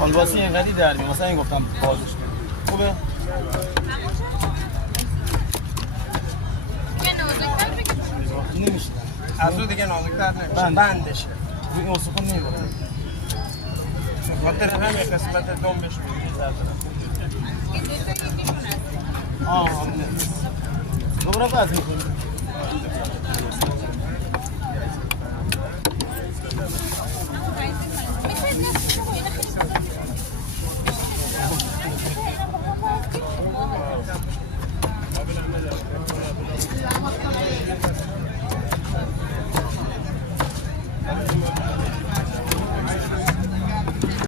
آلباسی اینقدی در میاد، مثلا این گفتم بازش خوبه؟ نمیشه از رو دیگه نازک‌تر نمیشه بندشه این استخون نمیبره خاطر همین قسمت دنبش میگه دوباره باز میکنیم